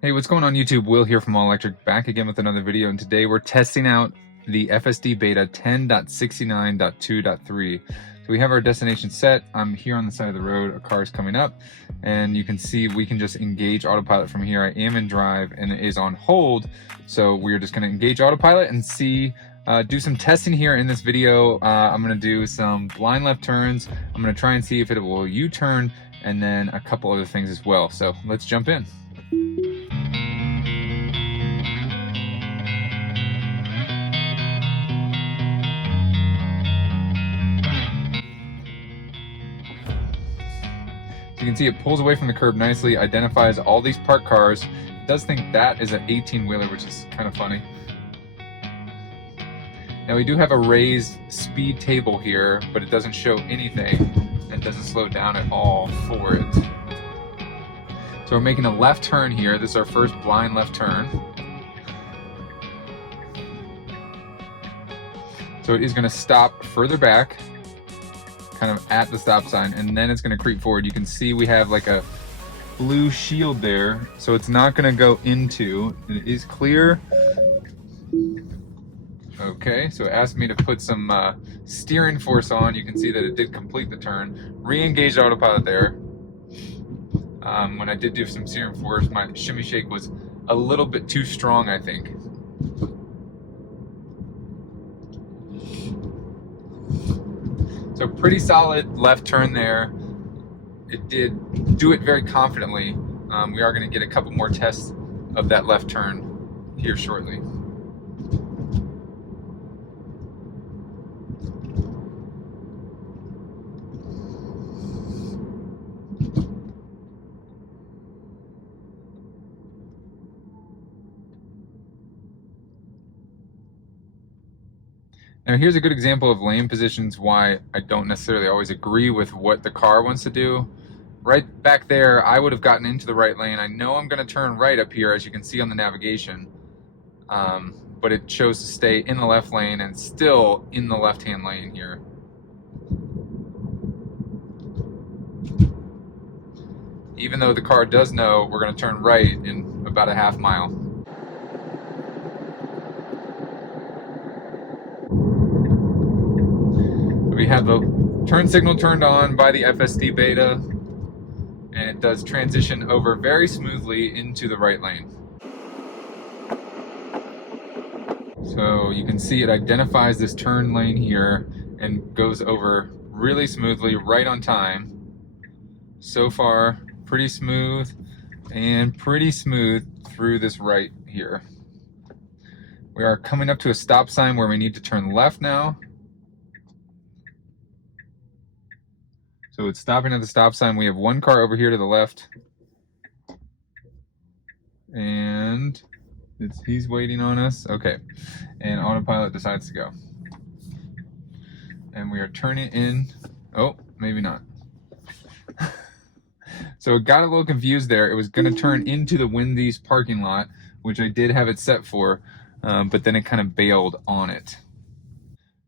Hey, what's going on YouTube? Will here from All Electric, back again with another video, and today we're testing out the FSD Beta 10.69.2.3. So we have our destination set. I'm here on the side of the road, a car is coming up, and you can see we can just engage autopilot from here. I am in drive and it is on hold, so we're just gonna engage autopilot and see, do some testing here in this video. I'm gonna do some blind left turns. I'm gonna try and see if it will U-turn, and then a couple other things as well. So let's jump in. You can see it pulls away from the curb nicely, identifies all these parked cars. It does think that is an 18-wheeler, which is kind of funny. Now we do have a raised speed table here, but it doesn't show anything and doesn't slow down at all for it. So we're making a left turn here. This is our first blind left turn. So it is going to stop further back, kind of at the stop sign, and then it's going to creep forward. You can see we have like a blue shield there, so it's not going to go into. It is clear. Okay, so it asked me to put some steering force on. You can see that it did complete the turn. Re-engaged autopilot there. When I did do some steering force, my shimmy shake was a little bit too strong, I think. So pretty solid left turn there. It did do it very confidently. We are going to get a couple more tests of that left turn here shortly. Now here's a good example of lane positions, why I don't necessarily always agree with what the car wants to do. Right back there, I would have gotten into the right lane. I know I'm going to turn right up here, as you can see on the navigation, but it chose to stay in the left lane and still in the left-hand lane here. Even though the car does know we're going to turn right in about a half mile. We have the turn signal turned on by the FSD Beta, and it does transition over very smoothly into the right lane. So you can see it identifies this turn lane here and goes over really smoothly, right on time. So far, pretty smooth, and pretty smooth through this right here. We are coming up to a stop sign where we need to turn left now. So it's stopping at the stop sign. We have one car over here to the left, and he's waiting on us. Okay, and autopilot decides to go. And we are turning in. Oh, maybe not. So it got a little confused there. It was going to turn into the Wendy's parking lot, which I did have it set for, but then it kind of bailed on it.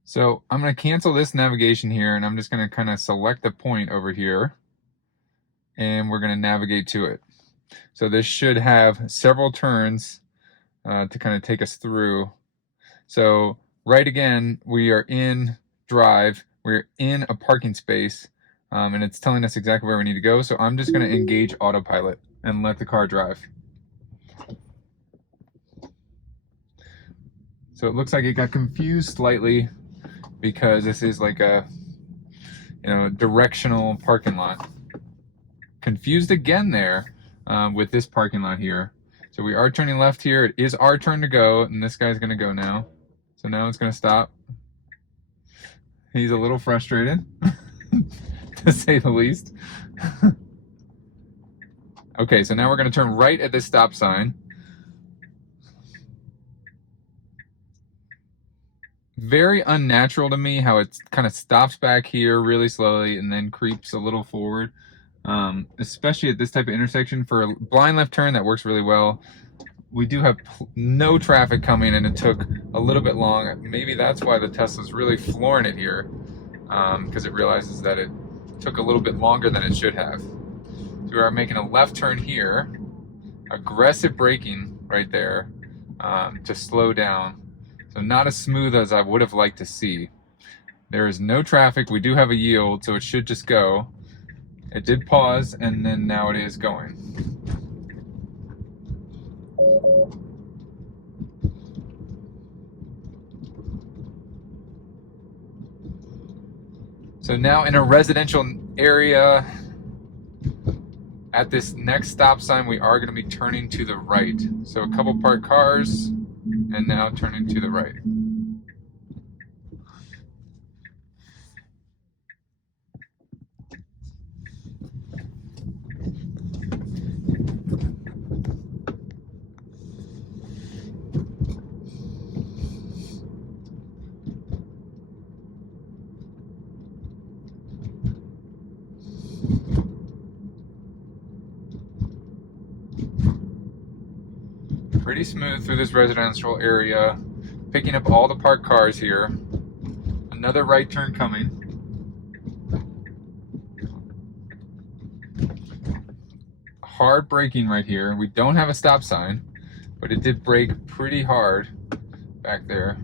So I'm going to cancel this navigation here, and I'm just going to kind of select a point over here, and we're going to navigate to it. So this should have several turns to kind of take us through. So right again, we are in drive, we're in a parking space, and it's telling us exactly where we need to go. So I'm just going to engage autopilot and let the car drive. So it looks like it got confused slightly, because this is like a, directional parking lot. Confused again there with this parking lot here. So we are turning left here. It is our turn to go, and this guy's going to go now. So now it's going to stop. He's a little frustrated, to say the least. Okay, so now we're going to turn right at this stop sign. Very unnatural to me how it kind of stops back here really slowly and then creeps a little forward, especially at this type of intersection. For a blind left turn, that works really well. We do have no traffic coming, and it took a little bit long. Maybe that's why the Tesla's really flooring it here, because it realizes that it took a little bit longer than it should have. So we are making a left turn here, aggressive braking right there to slow down. So not as smooth as I would have liked to see. There is no traffic. We do have a yield, so it should just go. It did pause, and then now it is going. So now in a residential area, at this next stop sign, we are going to be turning to the right. So a couple parked cars, and now turning to the right. Pretty smooth through this residential area, picking up all the parked cars here. Another right turn coming. Hard braking right here. We don't have a stop sign, but it did brake pretty hard back there.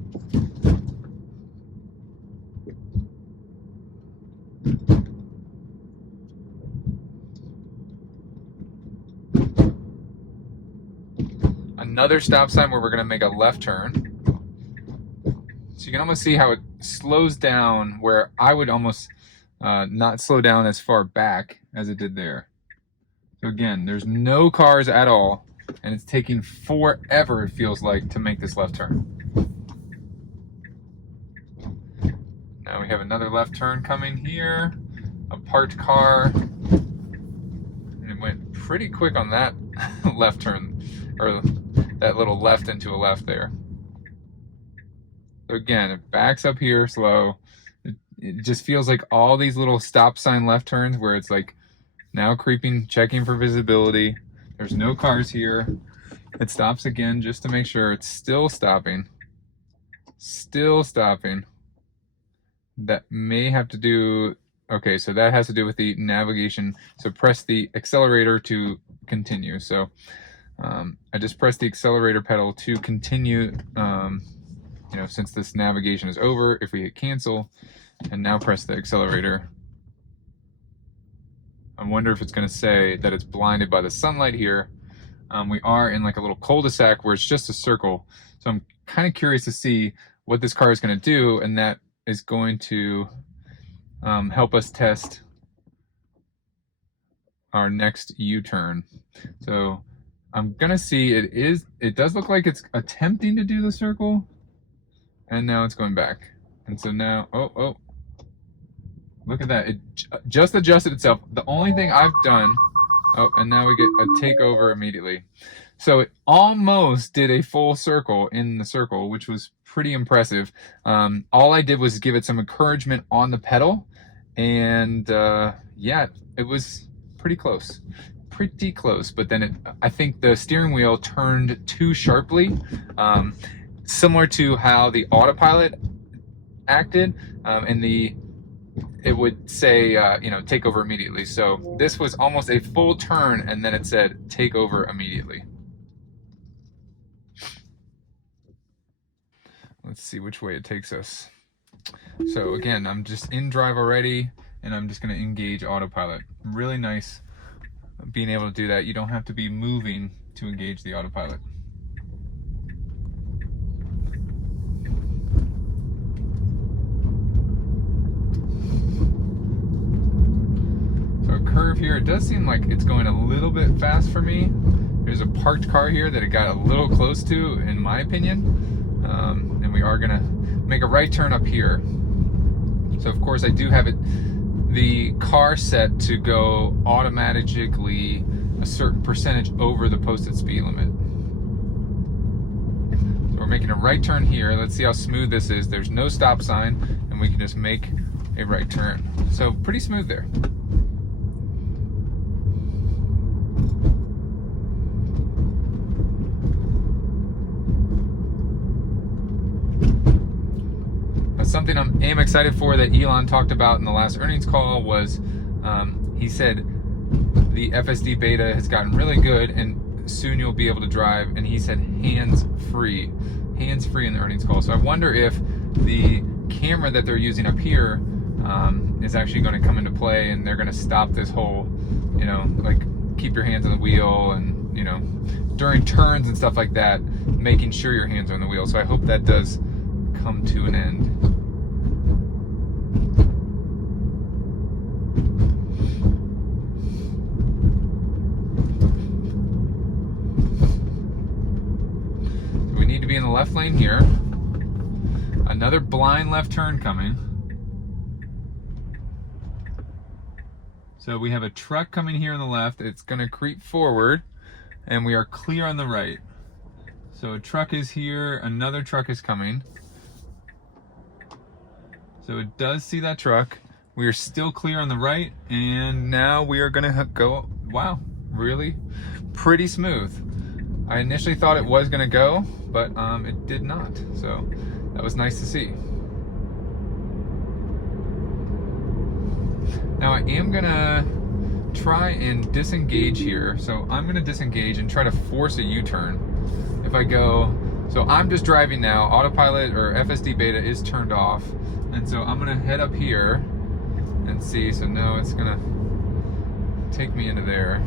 Another stop sign where we're going to make a left turn. So you can almost see how it slows down, where I would almost not slow down as far back as it did there. So again, there's no cars at all, and it's taking forever, it feels like, to make this left turn. Now we have another left turn coming here, a parked car, and it went pretty quick on that left turn, or that little left into a left there. So again, it backs up here slow. It just feels like all these little stop sign left turns where it's like now creeping, checking for visibility. There's no cars here. It stops again just to make sure it's still stopping. Still stopping. That may have to do, okay, so that has to do with the navigation. So press the accelerator to continue. So I just pressed the accelerator pedal to continue, you know, since this navigation is over. If we hit cancel and now press the accelerator, I wonder if it's going to say that it's blinded by the sunlight here. We are in like a little cul-de-sac where it's just a circle. So I'm kind of curious to see what this car is going to do, and that is going to help us test our next U-turn. So I'm gonna see, it does look like it's attempting to do the circle, and now it's going back. And so now, oh, look at that, it just adjusted itself. The only thing I've done, oh, and now we get a takeover immediately. So it almost did a full circle in the circle, which was pretty impressive. All I did was give it some encouragement on the pedal, and yeah, it was pretty close. Pretty close, but then I think the steering wheel turned too sharply, similar to how the autopilot acted, and it would say, you know, take over immediately. So this was almost a full turn, and then it said take over immediately. Let's see which way it takes us. So again, I'm just in drive already, and I'm just going to engage autopilot. Really nice being able to do that. You don't have to be moving to engage the autopilot. So a curve here, it does seem like it's going a little bit fast for me. There's a parked car here that it got a little close to, in my opinion. And we are gonna make a right turn up here. So of course I do have the car set to go automatically a certain percentage over the posted speed limit. So we're making a right turn here. Let's see how smooth this is. There's no stop sign, and we can just make a right turn. So pretty smooth there. Something I am excited for that Elon talked about in the last earnings call was, he said the FSD Beta has gotten really good, and soon you'll be able to drive, and he said hands-free in the earnings call. So I wonder if the camera that they're using up here is actually going to come into play, and they're going to stop this whole, you know, like keep your hands on the wheel, and, you know, during turns and stuff like that, making sure your hands are on the wheel. So I hope that does come to an end. So we need to be in the left lane here. Another blind left turn coming. So we have a truck coming here on the left. It's going to creep forward, and we are clear on the right. So a truck is here, another truck is coming. So it does see that truck. We are still clear on the right, and now we are going to go. Wow, really pretty smooth. I initially thought it was going to go, but it did not. So that was nice to see. Now I am gonna try and disengage here. So I'm gonna disengage and try to force a U-turn. If I go, so I'm just driving now, autopilot or FSD Beta is turned off. And so I'm gonna head up here and see. So no, it's gonna take me into there.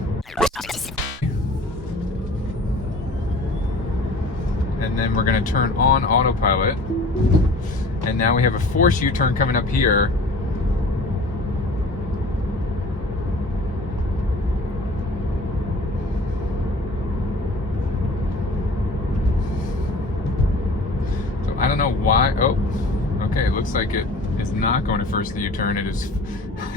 And then we're gonna turn on autopilot. And now we have a force U-turn coming up here. I don't know why. Oh, okay. It looks like it is not going to first the U-turn. It is.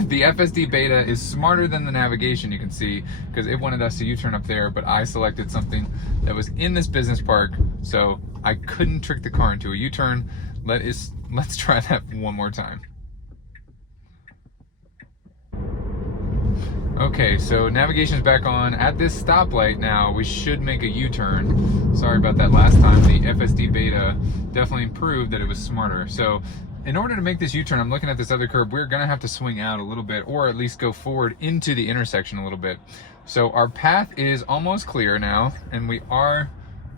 The FSD Beta is smarter than the navigation, you can see, because it wanted us to U-turn up there, but I selected something that was in this business park, so I couldn't trick the car into a U-turn. Let's try that one more time. Okay, so navigation is back on. At this stoplight now, we should make a U-turn. Sorry about that last time. The FSD Beta definitely proved that it was smarter. So in order to make this U-turn, I'm looking at this other curb, we're gonna have to swing out a little bit, or at least go forward into the intersection a little bit. So our path is almost clear now, and we are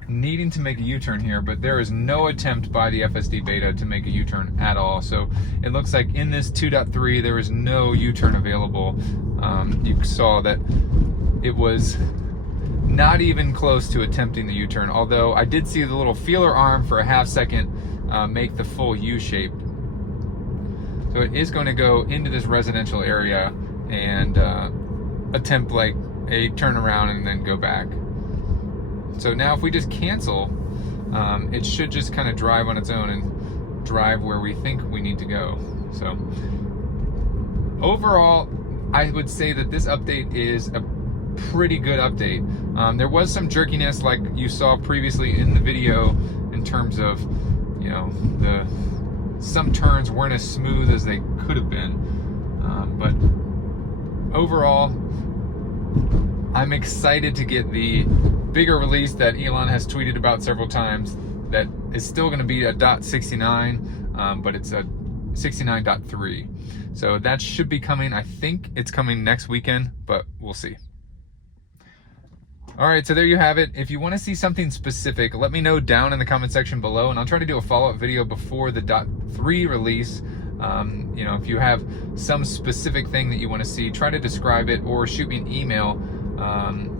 needing to make a U-turn here, but there is no attempt by the FSD Beta to make a U-turn at all. So it looks like in this 2.3 there is no U-turn available. You saw that it was not even close to attempting the U-turn, although I did see the little feeler arm for a half second make the full U shape. So it is going to go into this residential area and attempt like a turnaround and then go back. So now if we just cancel, it should just kind of drive on its own and drive where we think we need to go. So overall, I would say that this update is a pretty good update. There was some jerkiness like you saw previously in the video in terms of, you know, some turns weren't as smooth as they could have been. But overall, I'm excited to get the bigger release that Elon has tweeted about several times that is still going to be a .69, but it's a 69.3. So that should be coming. I think it's coming next weekend, but we'll see. All right, so there you have it. If you want to see something specific, let me know down in the comment section below, and I'll try to do a follow-up video before the .3 release. You know, if you have some specific thing that you want to see, try to describe it or shoot me an email,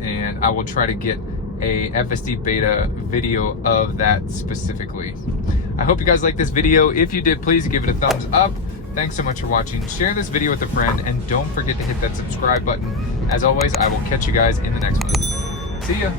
and I will try to get a FSD Beta video of that specifically. I hope you guys liked this video. If you did, please give it a thumbs up. Thanks so much for watching. Share this video with a friend, and don't forget to hit that subscribe button. As always, I will catch you guys in the next one. See ya.